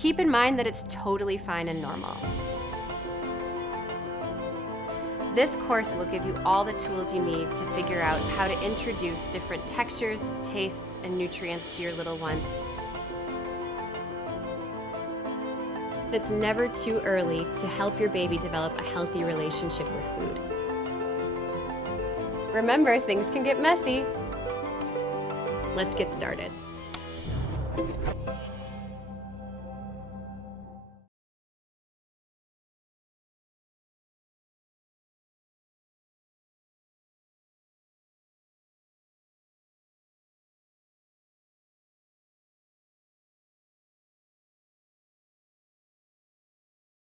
keep in mind that it's totally fine and normal. This course will give you all the tools you need to figure out how to introduce different textures, tastes, and nutrients to your little one. It's never too early to help your baby develop a healthy relationship with food. Remember, things can get messy. Let's get started.